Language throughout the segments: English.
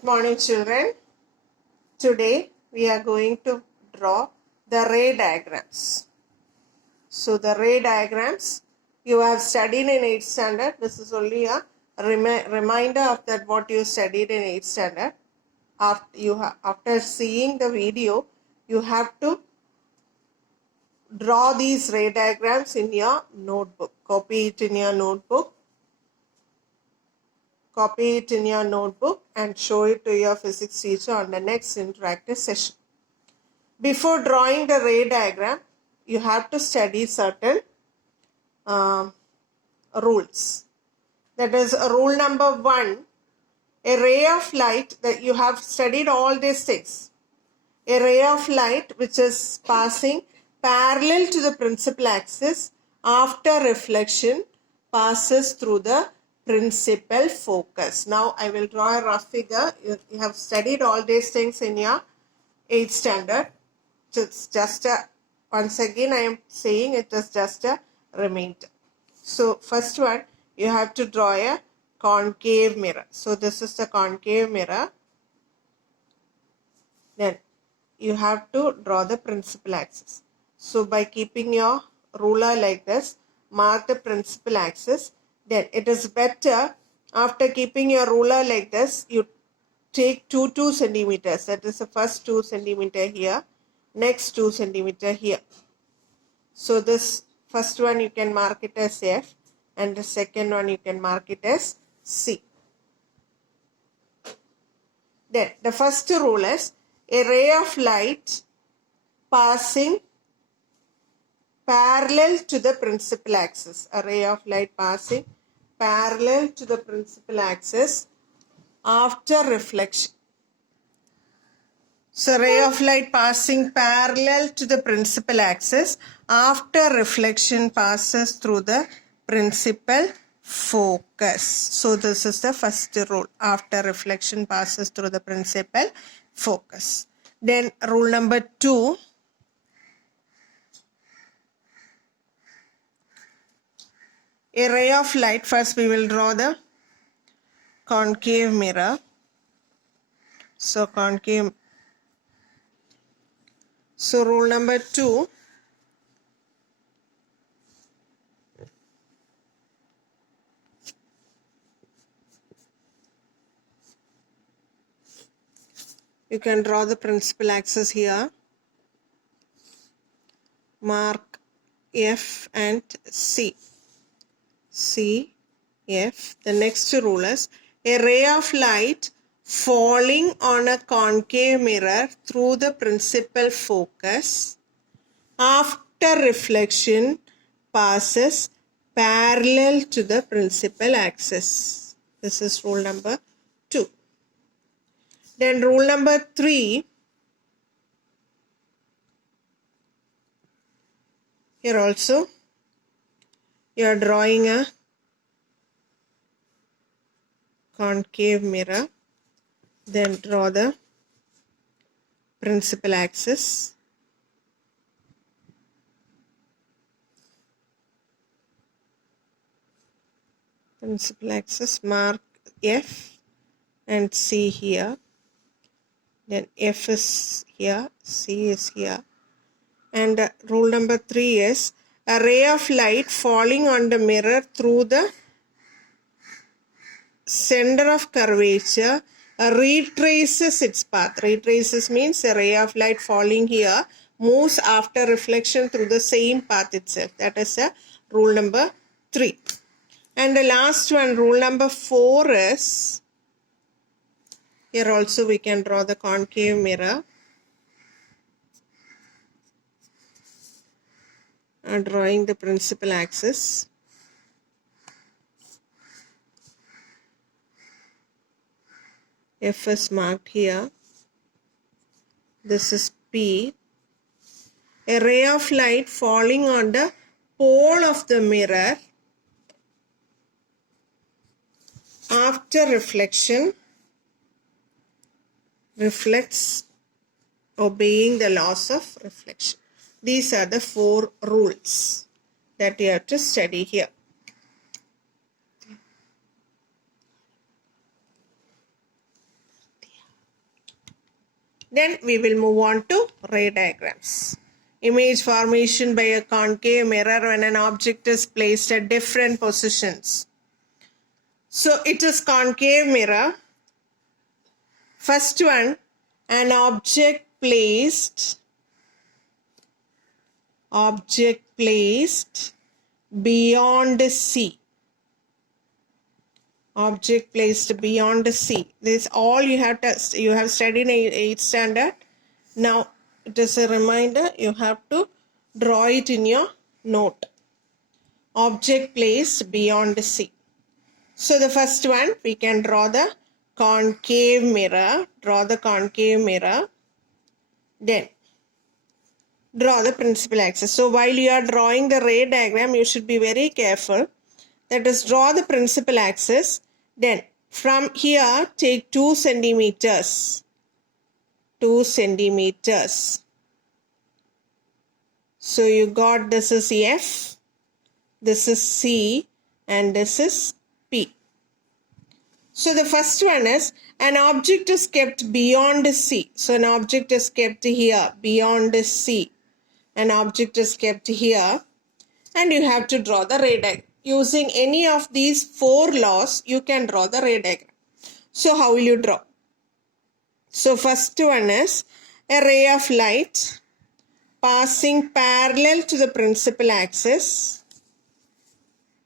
Good morning, children. Today we are going to draw the ray diagrams. So the ray diagrams you have studied in 8th standard. This is only a reminder of that what you studied in 8th standard. After seeing the video, you have to draw these ray diagrams in your notebook. Copy it in your notebook. Copy it in your notebook and show it to your physics teacher on the next interactive session. Before drawing the ray diagram, you have to study certain rules. That is rule number 1, a ray of light, that you have studied all these things. A ray of light which is passing parallel to the principal axis after reflection passes through the principal focus. Now I will draw a rough figure. You have studied all these things in your 8th standard. It's just once again I am saying it is just a reminder. So first one, you have to draw a concave mirror. So this is the concave mirror. Then you have to draw the principal axis. So by keeping your ruler like this, mark the principal axis. Then it is better, after keeping your ruler like this, you take 2 centimeters. That is the first 2 centimeter here, next 2 centimeter here. So this first one you can mark it as F, and the second one you can mark it as C. Then the first rule is a ray of light passing parallel to the principal axis. A ray of light passing parallel to the principal axis after reflection. So ray of light passing parallel to the principal axis after reflection passes through the principal focus. So this is the first rule. After reflection passes through the principal focus. Then rule number 2. A ray of light, first we will draw the concave mirror. So concave. So rule number 2. You can draw the principal axis here. Mark F and C. C, F. The next rule is a ray of light falling on a concave mirror through the principal focus after reflection passes parallel to the principal axis. This is rule number 2. Then rule number 3. Here also you are drawing a concave mirror. Then draw the principal axis. Principal axis, mark F and C here. Then F is here, C is here. And rule number 3 is a ray of light falling on the mirror through the center of curvature retraces its path. Retraces means a ray of light falling here moves after reflection through the same path itself. That is rule number 3. And the last one, rule number 4 is, here also we can draw the concave mirror. Drawing the principal axis. F is marked here. This is P. A ray of light falling on the pole of the mirror after reflection reflects obeying the laws of reflection. These are the 4 rules that you have to study here. Then we will move on to ray diagrams. Image formation by a concave mirror when an object is placed at different positions. So it is concave mirror. First one, an object placed beyond C. Object placed beyond C. This all you have studied in 8th standard. Now it is a reminder, you have to draw it in your note. Object placed beyond C. So the first one, we can draw the concave mirror. Draw the concave mirror. Then draw the principal axis. So while you are drawing the ray diagram, you should be very careful. That is, draw the principal axis. Then from here, take 2 centimeters. 2 centimeters. So you got, this is F, this is C, and this is P. So the first one is, an object is kept beyond C. So an object is kept here, beyond C. An object is kept here, and you have to draw the ray diagram. Using any of these 4 laws, you can draw the ray diagram. So how will you draw? So first one is a ray of light passing parallel to the principal axis.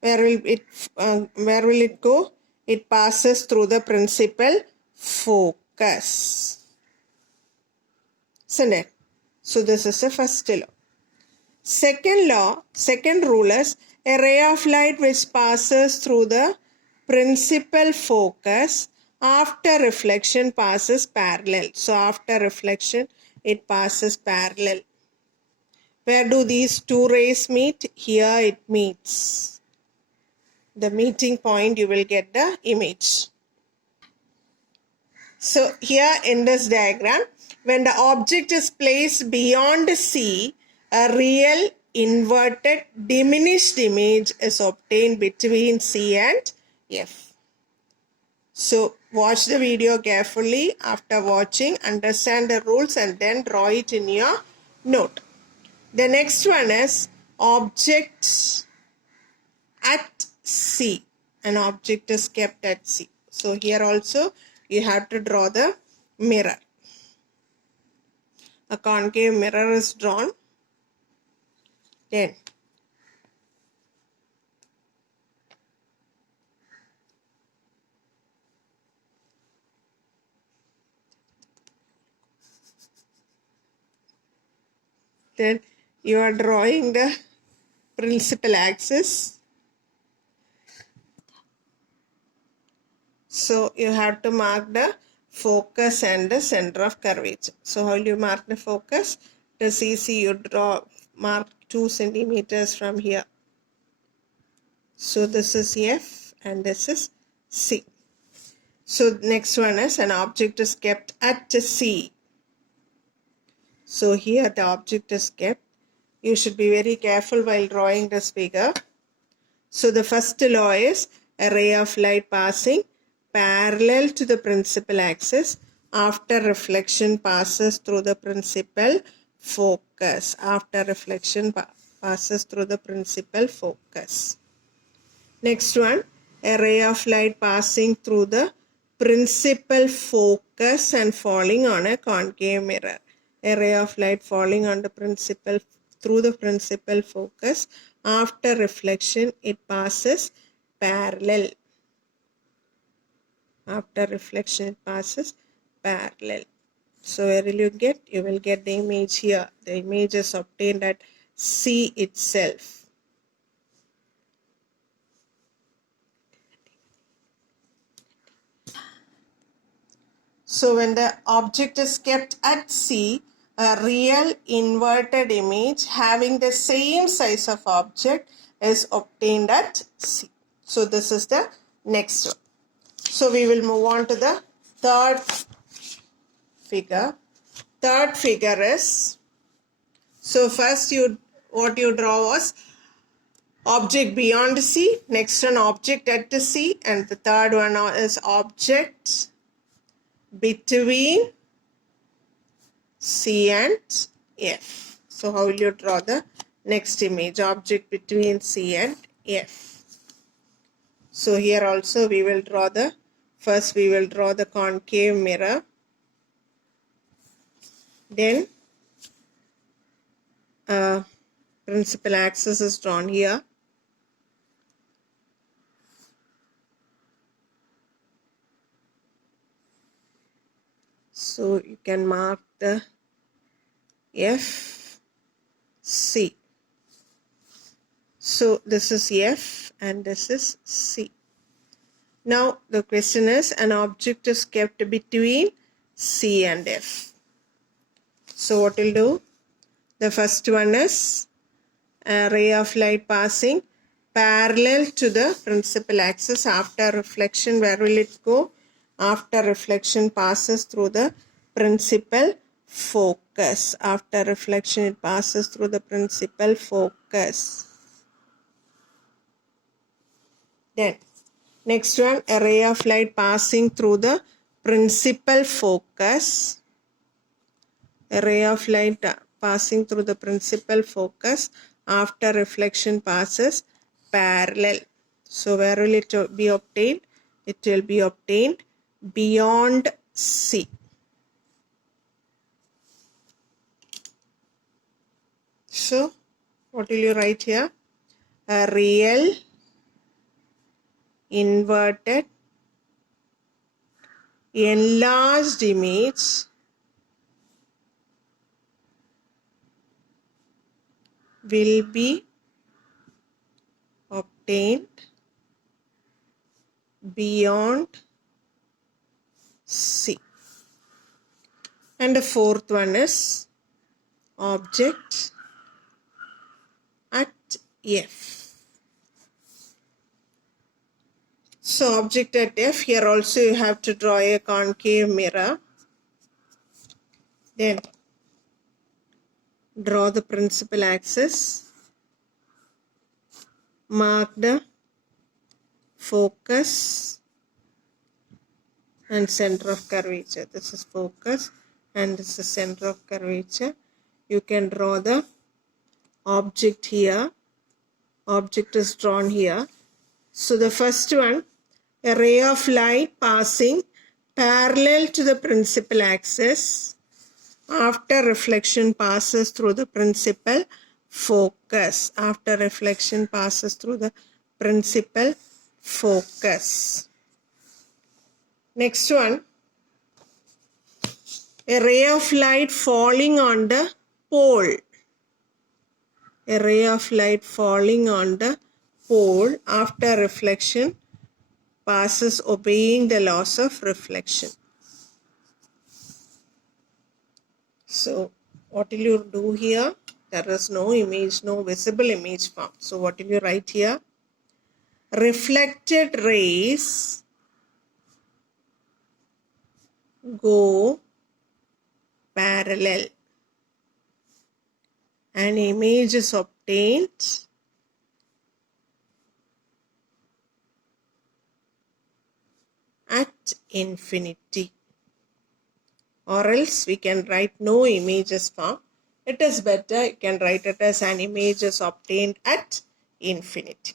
Where will it go? It passes through the principal focus. Isn't it? So this is the first law. Second rule is a ray of light which passes through the principal focus after reflection passes parallel. So after reflection, it passes parallel. Where do these 2 rays meet? Here it meets. The meeting point, you will get the image. So here in this diagram, when the object is placed beyond C, a real inverted diminished image is obtained between C and F. So watch the video carefully. After watching, understand the rules and then draw it in your note. The next one is object at C. An object is kept at C. So here also you have to draw the mirror. A concave mirror is drawn. Then you are drawing the principal axis. So you have to mark the focus and the center of curvature. So how will you mark the focus? It is easy. You mark 2 centimeters from here. So this is F and this is C. So next one is an object is kept at C. So here the object is kept. You should be very careful while drawing this figure. So the first law is a ray of light passing parallel to the principal axis after reflection passes through the principal focus. After reflection passes through the principal focus. Next one, a ray of light passing through the principal focus and falling on a concave mirror. A ray of light falling on the through the principal focus. After reflection, it passes parallel. After reflection, it passes parallel. So where will you get? You will get the image here. The image is obtained at C itself. So when the object is kept at C, a real inverted image having the same size of object is obtained at C. So this is the next one. So we will move on to the third figure. Third figure is, so first what you draw was object beyond C, next one object at C, and the third one is object between C and F. So how will you draw the next image? Object between C and F. So here also we will draw the, first we will draw the concave mirror. Then principal axis is drawn here. So you can mark the F, C. So this is F and this is C. Now the question is, an object is kept between C and F. So what we'll do? The first one is a ray of light passing parallel to the principal axis. After reflection, where will it go? After reflection passes through the principal focus. After reflection it passes through the principal focus. Then next one, a ray of light passing through the principal focus. A ray of light passing through the principal focus after reflection passes parallel. So where will it be obtained? It will be obtained beyond C. So what will you write here? A real inverted enlarged image will be obtained beyond C. And the fourth one is object at F. So object at F, here also you have to draw a concave mirror. Then draw the principal axis. Mark the focus and center of curvature. This is focus and this is center of curvature. You can draw the object here. Object is drawn here. So the first one, a ray of light passing parallel to the principal axis after reflection passes through the principal focus. After reflection passes through the principal focus. Next one, a ray of light falling on the pole. A ray of light falling on the pole after reflection passes obeying the laws of reflection. So what will you do here? There is no image, no visible image formed. So what will you write here? Reflected rays go parallel. An image is obtained at infinity. Or else we can write no images formed. It is better, you can write it as an image is obtained at infinity.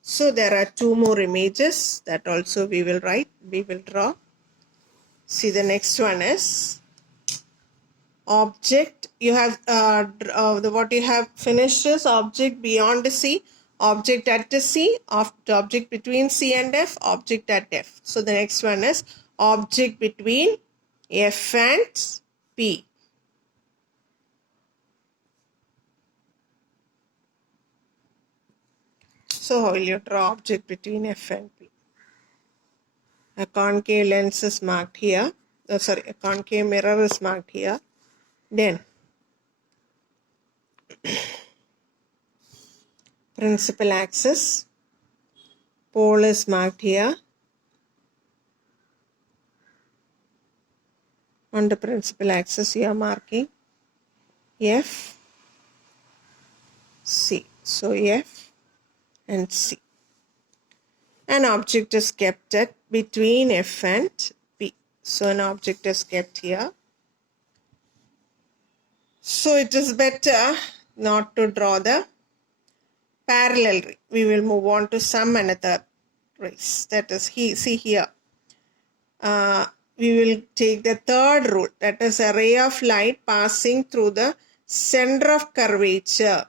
So there are two more images that also we will write, we will draw. See, the next one is object. You have what you have finished is object beyond C, object at the C, object between C and F, object at F. So the next one is object between F and P. So how will you draw object between F and P? A concave lens is marked here. A concave mirror is marked here. Then principal axis, pole is marked here. On the principal axis you are marking F, C. So F and C. An object is kept at between F and P. So an object is kept here. So it is better not to draw the parallel ray. We will move on to some another rays. That is, see here. We will take the third rule. That is a ray of light passing through the center of curvature.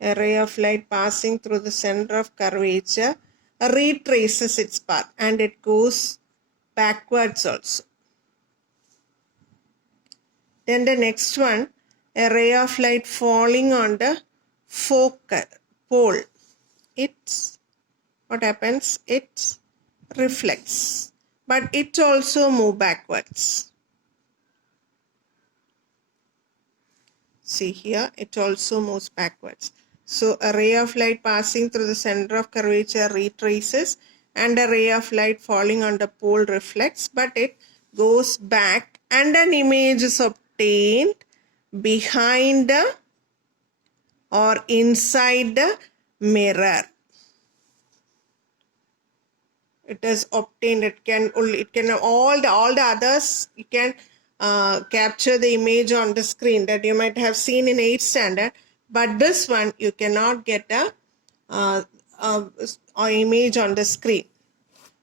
A ray of light passing through the center of curvature retraces its path and it goes backwards also. Then the next one, a ray of light falling on the pole. What happens? It reflects, but it also moves backwards. See here, it also moves backwards. So a ray of light passing through the center of curvature retraces and a ray of light falling on the pole reflects, but it goes back and an image is obtained behind the or inside the mirror. It is obtained. It can all the others. You can capture the image on the screen that you might have seen in 8th standard, but this one you cannot get a image on the screen.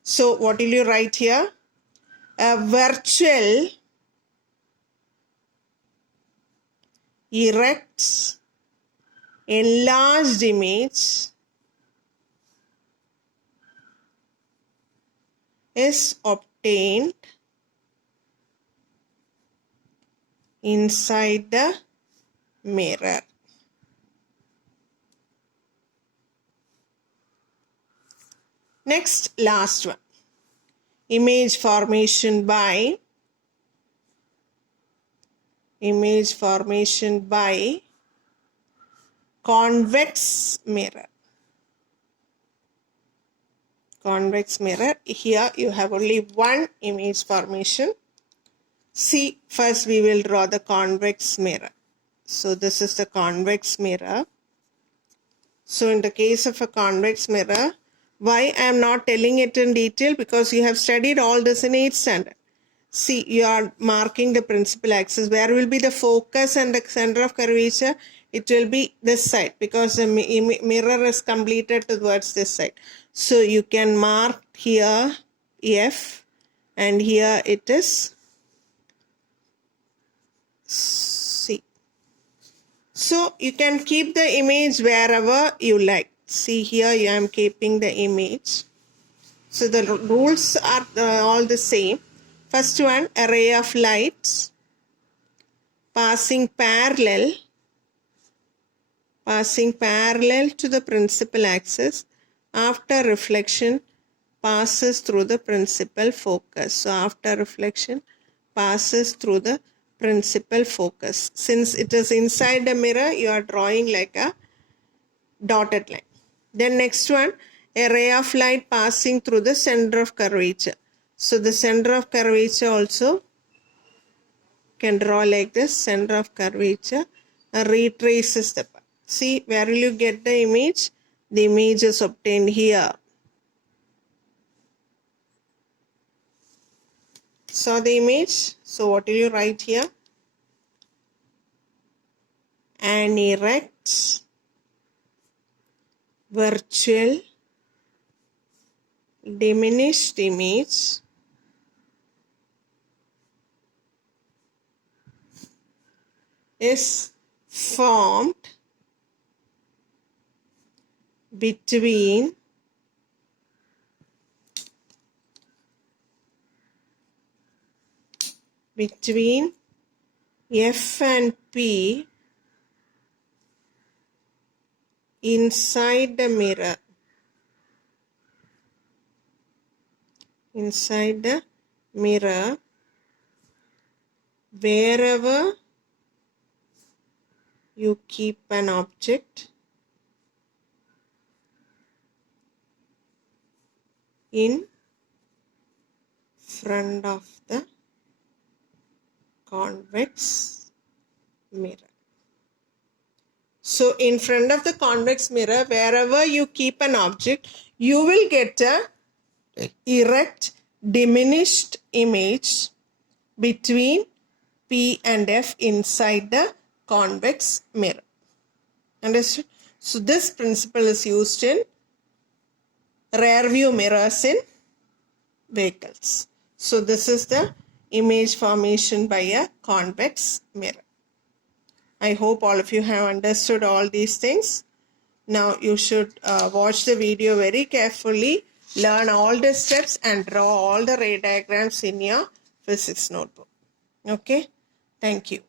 So what will you write here? A virtual erect enlarged image is obtained inside the mirror. Next, last one. Image formation by convex mirror. Convex mirror. Here you have only one image formation. See, first we will draw the convex mirror. So this is the convex mirror. So in the case of a convex mirror, why I am not telling it in detail? Because you have studied all this in 8th standard. See, you are marking the principal axis. Where will be the focus and the center of curvature? It will be this side because the mirror is completed towards this side. So you can mark here F and here it is C. So you can keep the image wherever you like. See here I am keeping the image. So the rules are all the same. First one, a ray of light passing parallel to the principal axis after reflection passes through the principal focus. So after reflection passes through the principal focus. Since it is inside the mirror, you are drawing like a dotted line. Then next one, a ray of light passing through the center of curvature. So the center of curvature also can draw like this. Center of curvature retraces the path. See, where will you get the image? The image is obtained here. Saw the image? So what will you write here? An erect virtual diminished image is formed between F and P inside the mirror. Inside the mirror, wherever you keep an object in front of the convex mirror. So in front of the convex mirror, wherever you keep an object, you will get a erect diminished image between P and F inside the convex mirror. Understood? So this principle is used in rear view mirrors in vehicles. So this is the image formation by a convex mirror. I hope all of you have understood all these things. Now you should watch the video very carefully, learn all the steps and draw all the ray diagrams in your physics notebook. Okay, thank you.